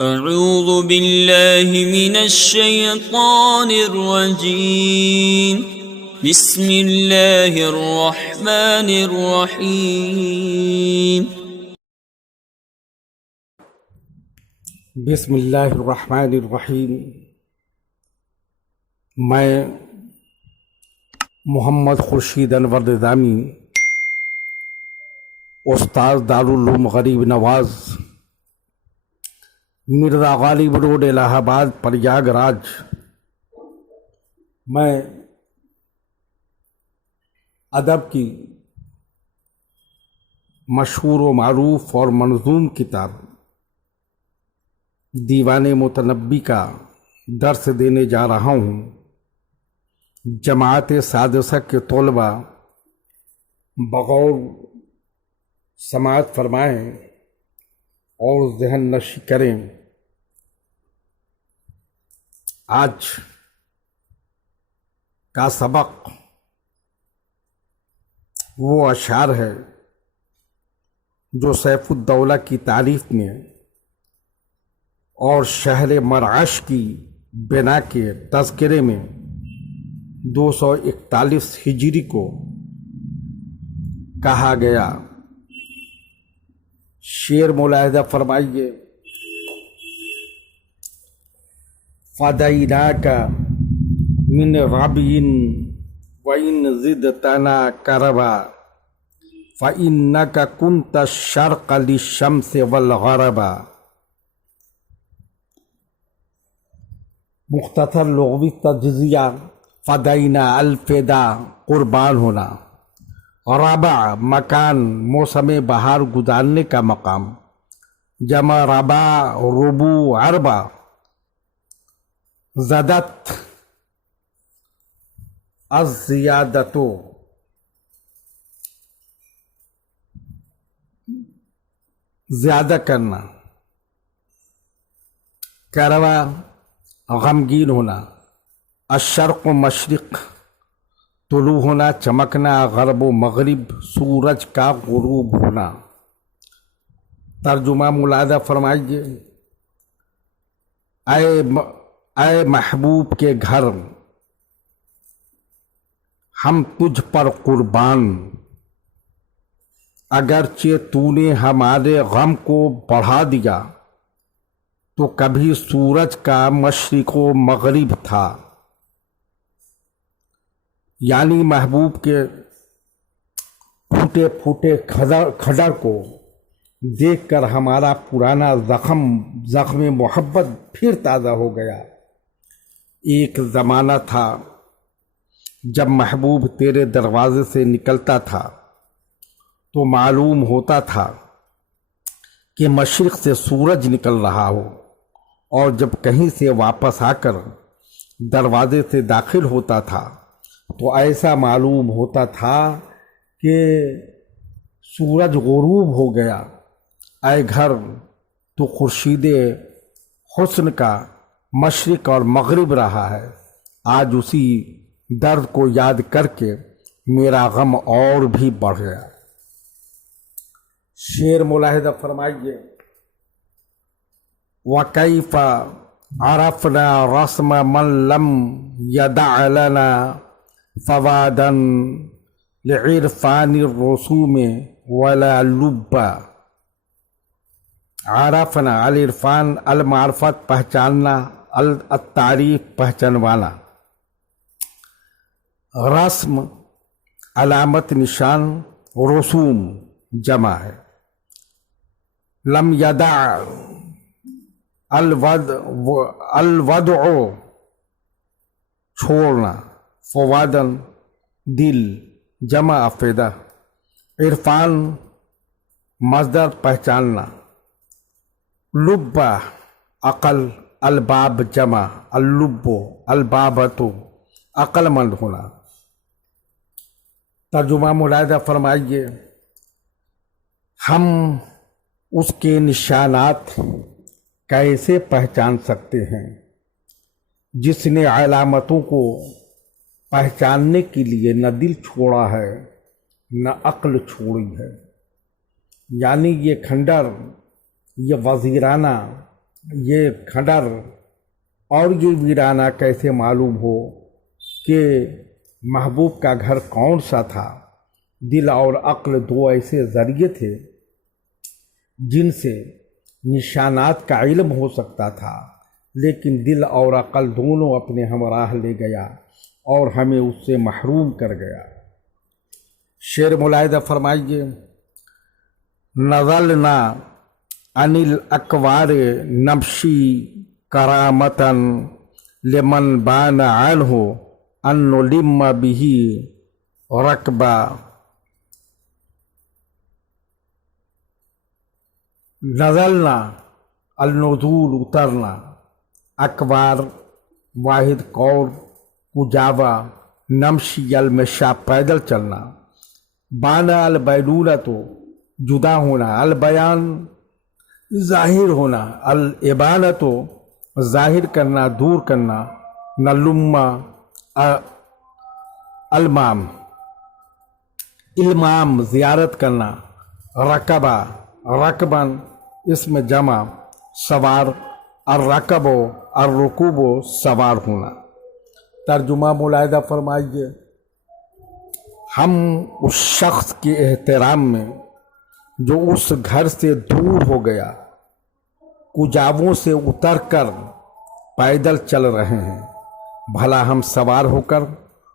اعوذ باللہ من الشیطان الرجیم بسم اللہ الرحمن الرحیم بسم اللہ الرحمن الرحیم۔ میں محمد خورشید انور نظامی، استاد دارالعلوم غریب نواز، مرزا غالب روڈ الہ آباد پریاگ راج، میں ادب کی مشہور و معروف اور منظوم کتاب دیوان متنبی کا درس دینے جا رہا ہوں۔ جماعت سادسہ کے طلباء بغور سماعت فرمائیں اور ذہن نشی کریں۔ آج کا سبق وہ اشعار ہے جو سیف الدولہ کی تعریف میں اور شہر مرعش کی بنا کے تذکرے میں 241 ہجری کو کہا گیا۔ شعر ملاحظہ فرمائیے۔ فدیناک من ربی وإن زدتنا کربا فإنک کنت الشرق للشمس والغربا۔ مختصر لغوی تجزیہ: فدینا الفدا قربان ہونا، ربع مکان موسم بہار گزارنے کا مقام، جمع ربا ربوع عربہ، زدت الزیادتو زیادہ کرنا، کروا غمگین ہونا، الشرق و مشرق طلوع ہونا چمکنا، غرب و مغرب سورج کا غروب ہونا۔ ترجمہ ملاحظہ فرمائیے۔ اے محبوب کے گھر، ہم تجھ پر قربان، اگرچہ تو نے ہمارے غم کو بڑھا دیا تو کبھی سورج کا مشرق و مغرب تھا۔ یعنی محبوب کے پھوٹے پھوٹے کھڈر کو دیکھ کر ہمارا پرانا زخم محبت پھر تازہ ہو گیا۔ ایک زمانہ تھا جب محبوب تیرے دروازے سے نکلتا تھا تو معلوم ہوتا تھا کہ مشرق سے سورج نکل رہا ہو، اور جب کہیں سے واپس آ کر دروازے سے داخل ہوتا تھا تو ایسا معلوم ہوتا تھا کہ سورج غروب ہو گیا۔ اے گھر، تو خورشید حسن کا مشرق اور مغرب رہا ہے۔ آج اسی درد کو یاد کر کے میرا غم اور بھی بڑھ گیا۔ شعر ملاحظہ فرمائیے۔ وَكَيْفَ عَرَفْنَا رَسْمَ مَنْ لَمْ يَدَعْ لَنَا فَوَادًا لِعِرْفَانِ الرُّسُومِ وَلَا لُبًّا۔ عرفنا العرفان المعرفت پہچاننا، التعریف پہچانوانا، رسم علامت نشان، رسوم جمع ہے، لم یدع الودع چھوڑنا، فوادن دل جمع افیدہ، عرفان مصدر پہچاننا، لبہ عقل، الباب جمع، اللب البابۃ عقل مند ہونا۔ ترجمہ ملاحظہ فرمائیے۔ ہم اس کے نشانات کیسے پہچان سکتے ہیں جس نے علامتوں کو پہچاننے کے لیے نہ دل چھوڑا ہے نہ عقل چھوڑی ہے۔ یعنی یہ کھنڈر، یہ وزیرانہ، یہ کھڈر اور یہ ویرانہ کیسے معلوم ہو کہ محبوب کا گھر کون سا تھا؟ دل اور عقل دو ایسے ذریعے تھے جن سے نشانات کا علم ہو سکتا تھا، لیکن دل اور عقل دونوں اپنے ہمراہ لے گیا اور ہمیں اس سے محروم کر گیا۔ شعر ملاحظہ فرمائیے، نزلنا عن الاکوار نمشی کرامتاً لمن بان عنہ ان نلم بہ رکبا۔ نزلنا النزول اترنا، اکوار واحد کور کجاوا، نمشی المشا پیدل چلنا، بانا البیلولہ تو جدا ہونا، البیان ظاہر ہونا، الابانہ تو ظاہر کرنا دور کرنا، نلما المام المام زیارت کرنا، رکبہ رکبن اسم جمع سوار، الرکب الرکوب سوار ہونا۔ ترجمہ ملاحظہ فرمائیے، ہم اس شخص کے احترام میں جو اس گھر سے دور ہو گیا کجاووں سے اتر کر پیدل چل رہے ہیں، بھلا ہم سوار ہو کر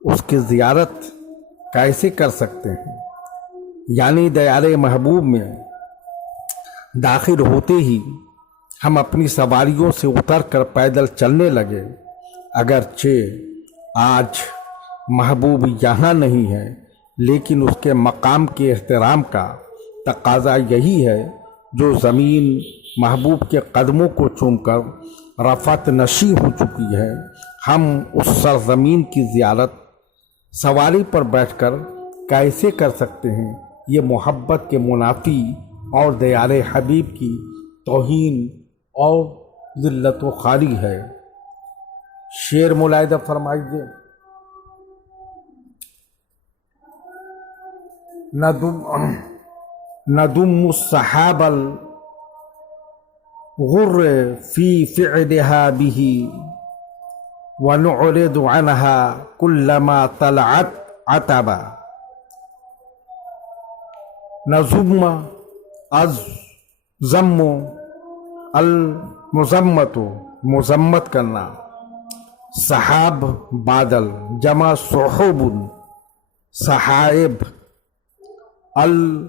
اس کی زیارت کیسے کر سکتے ہیں؟ یعنی دیار محبوب میں داخل ہوتے ہی ہم اپنی سواریوں سے اتر کر پیدل چلنے لگے، اگرچہ آج محبوب یہاں نہیں ہے، لیکن اس کے مقام کے احترام کا تقاضا یہی ہے جو زمین محبوب کے قدموں کو چوم کر رفعت نشی ہو چکی ہے۔ ہم اس سرزمین کی زیارت سواری پر بیٹھ کر کیسے کر سکتے ہیں؟ یہ محبت کے منافی اور دیار حبیب کی توہین اور ذلت و خواری ہے۔ شعر ملاحظہ فرمائیے، ندم السحاب الغر فی فعلها به ونعرض عنها كلما طلعت عتبا۔ نظم از ضم المذمت مذمت کرنا، سحاب بادل جمع سحب سحائب، الغر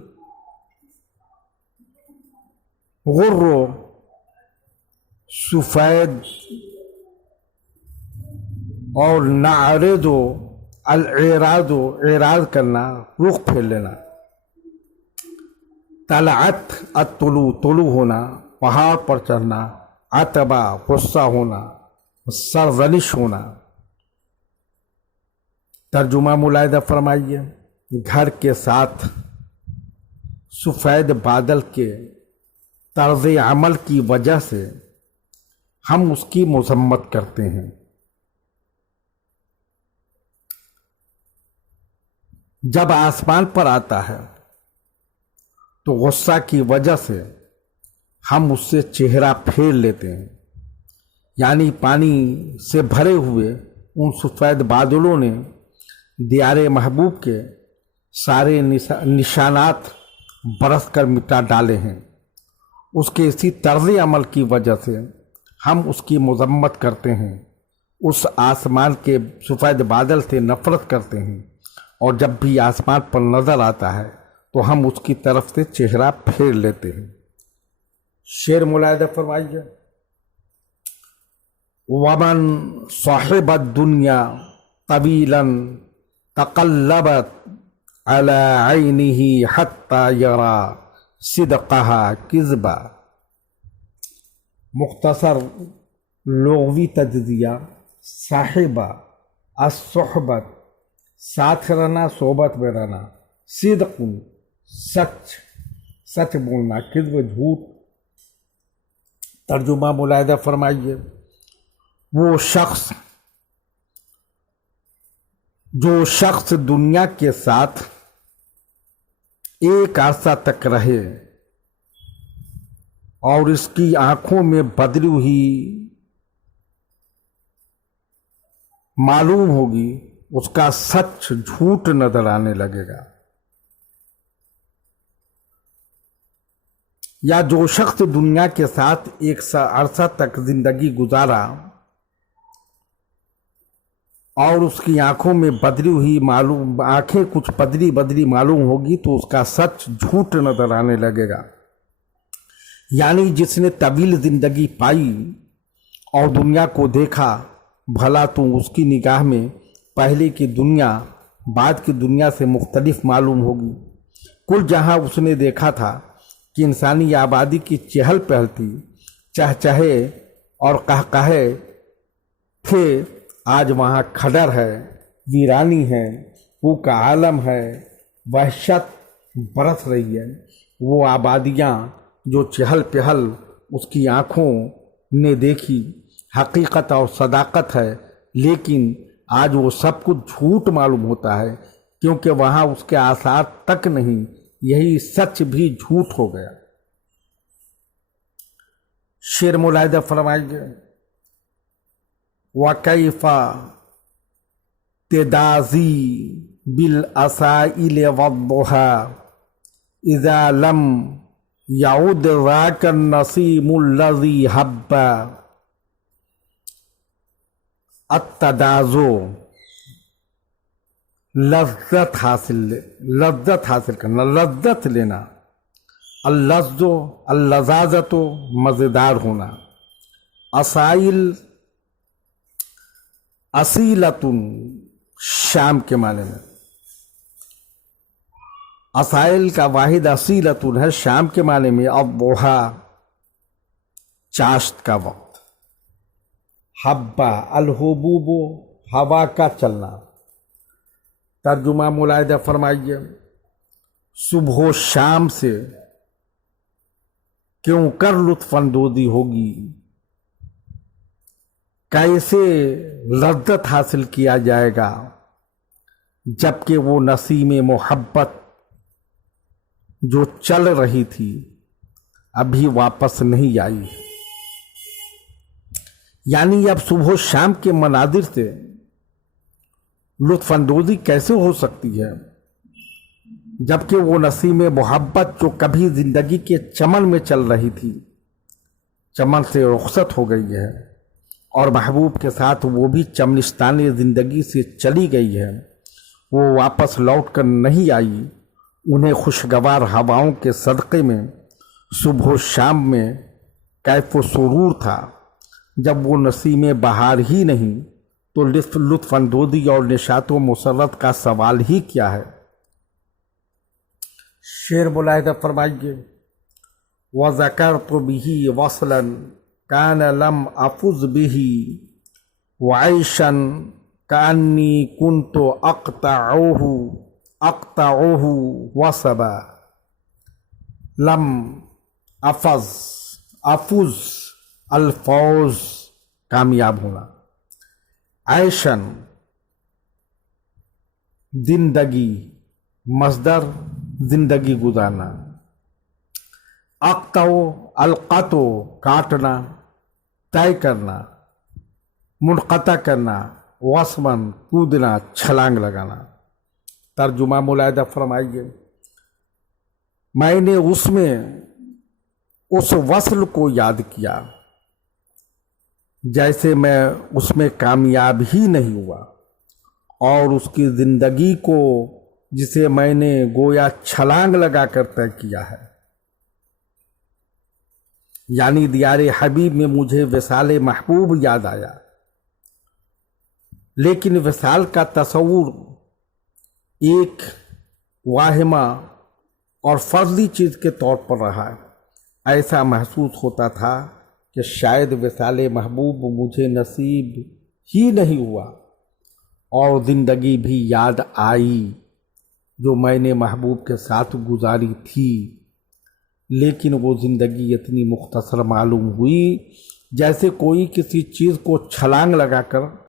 سفید اور نعرض الاعراض اعراض کرنا رخ پھیر لینا، طلعت الطلوع طلوع ہونا پہاڑ پر چڑھنا، عتبہ غصہ ہونا سرزنش ہونا۔ ترجمہ ملاحظہ فرمائیے، گھر کے ساتھ سفید بادل کے طرز عمل کی وجہ سے ہم اس کی مذمت کرتے ہیں، جب آسمان پر آتا ہے تو غصہ کی وجہ سے ہم اس سے چہرہ پھیر لیتے ہیں، یعنی پانی سے بھرے ہوئے ان سفید بادلوں نے دیار محبوب کے سارے نشانات برس کر مٹا ڈالے ہیں۔ اس کے اسی طرز عمل کی وجہ سے ہم اس کی مذمت کرتے ہیں، اس آسمان کے سفید بادل سے نفرت کرتے ہیں، اور جب بھی آسمان پر نظر آتا ہے تو ہم اس کی طرف سے چہرہ پھیر لیتے ہیں۔ شعر ملاحظہ فرمائیے، ومن صاحب الدنیا طویلا تقلبت على عینہ حتی یرا صدقہا کذبا۔ مختصر لغوی تجزیہ، صاحبہ الصحبت ساتھ رہنا، صحبت میں رہنا، صدق سچ سچ بولنا، کذب جھوٹ۔ ترجمہ ملاحظہ فرمائیے، وہ شخص دنیا کے ساتھ ایک عرصہ تک رہے اور اس کی آنکھوں میں بدلی ہوئی معلوم ہوگی، اس کا سچ جھوٹ نظر آنے لگے گا۔ یا جو شخص دنیا کے ساتھ ایک سا عرصہ تک زندگی گزارا اور اس کی آنکھوں میں بدلی ہوئی آنکھیں کچھ بدلی معلوم ہوگی تو اس کا سچ جھوٹ نظر آنے لگے گا۔ یعنی جس نے طویل زندگی پائی اور دنیا کو دیکھا، بھلا تو اس کی نگاہ میں پہلے کی دنیا بعد کی دنیا سے مختلف معلوم ہوگی۔ کل جہاں اس نے دیکھا تھا کہ انسانی آبادی کی چہل پہل تھی، چہچہے اور قہقہے تھے، آج وہاں کھڈر ہے، ویرانی ہے، پھوکا عالم ہے، وحشت برس رہی ہے۔ وہ آبادیاں جو چہل پہل اس کی آنکھوں نے دیکھی حقیقت اور صداقت ہے، لیکن آج وہ سب کچھ جھوٹ معلوم ہوتا ہے، کیونکہ وہاں اس کے آثار تک نہیں، یہی سچ بھی جھوٹ ہو گیا۔ شعر ملاحظہ فرمائیے، وَكَيْفَ تَدَازِي بِالْأَسَائِلِ وَالضُّحَى إِذَا لَمْ يَعُدْ ذَاكَ النَّسِيمُ الَّذِي هَبَّ۔ التدازو لذت حاصل کرنا، لذت لینا، اللذاذت مزیدار ہونا، اسائل اصیلتن شام کے معنی میں، اسائل کا واحد اصیلتن ہے، شام کے معنی میں الضحیٰ چاشت کا وقت، حبہ الحبوب ہوا کا چلنا۔ ترجمہ ملاحظہ فرمائیے، صبح و شام سے کیوں کر لطف اندوزی ہوگی، کیسے لذت حاصل کیا جائے گا جبکہ وہ نسیم محبت جو چل رہی تھی ابھی واپس نہیں آئی۔ یعنی اب صبح و شام کے مناظر سے لطف اندوزی کیسے ہو سکتی ہے جبکہ وہ نسیم محبت جو کبھی زندگی کے چمن میں چل رہی تھی، چمن سے رخصت ہو گئی ہے، اور محبوب کے ساتھ وہ بھی چمنستان زندگی سے چلی گئی ہے، وہ واپس لوٹ کر نہیں آئی۔ انہیں خوشگوار ہواؤں کے صدقے میں صبح و شام میں کیف و سرور تھا، جب وہ نسیم بہار ہی نہیں تو لطف اندوزی اور نشاط و مسرت کا سوال ہی کیا ہے۔ شعر ملاحظہ فرمائیے، وَذَكَرْتُ بِهِ وَصْلًا كَانَ لَمْ أَفُزْ بِهِ وَعَيْشًا كَأَنِّي كُنْتُ أَقْطَعُهُ وَصَبًا۔ لم افز الفوز کامیاب ہونا، عیشن زندگی، مصدر زندگی گزارنا، القطع کاٹنا، طے کرنا، منقطع کرنا، وصمن کودنا، چھلانگ لگانا۔ ترجمہ ملاحظہ فرمائیے، میں نے اس وصل کو یاد کیا جیسے میں اس میں کامیاب ہی نہیں ہوا، اور اس کی زندگی کو جسے میں نے گویا چھلانگ لگا کر طے کیا ہے۔ یعنی دیار حبیب میں مجھے وصال محبوب یاد آیا، لیکن وصال کا تصور ایک واہمہ اور فرضی چیز کے طور پر رہا۔ ایسا محسوس ہوتا تھا کہ شاید وصال محبوب مجھے نصیب ہی نہیں ہوا، اور زندگی بھی یاد آئی جو میں نے محبوب کے ساتھ گزاری تھی، لیکن وہ زندگی اتنی مختصر معلوم ہوئی جیسے کوئی کسی چیز کو چھلانگ لگا کر